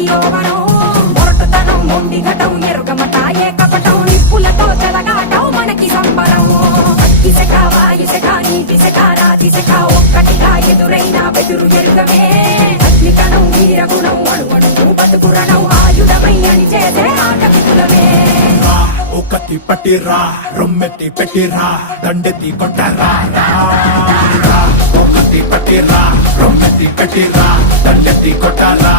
మనకి ఓవరం మొరటుతనం మొండి ఘటం ఎరుగమట ఏ కపటం నిప్పులతో చెలగాటం మనకి సంబరం ఇసక వాయిసక నీటిసక రాతిసక ఒక్కటిగా ఎదురైన బెదురు ఎరుగమే అగ్నికణం వీరగుణం అణువణువు బతుకురణం ఆయుధమై అని చేసే ఆట విపులమే ఒకటి పట్టిరా రొమ్మెత్తి పెట్టిరా దండెత్తి కొట్టరా ఒకటి పట్టిరా రొమ్మెత్తి పెట్టిరా దండెత్తి కొట్టరా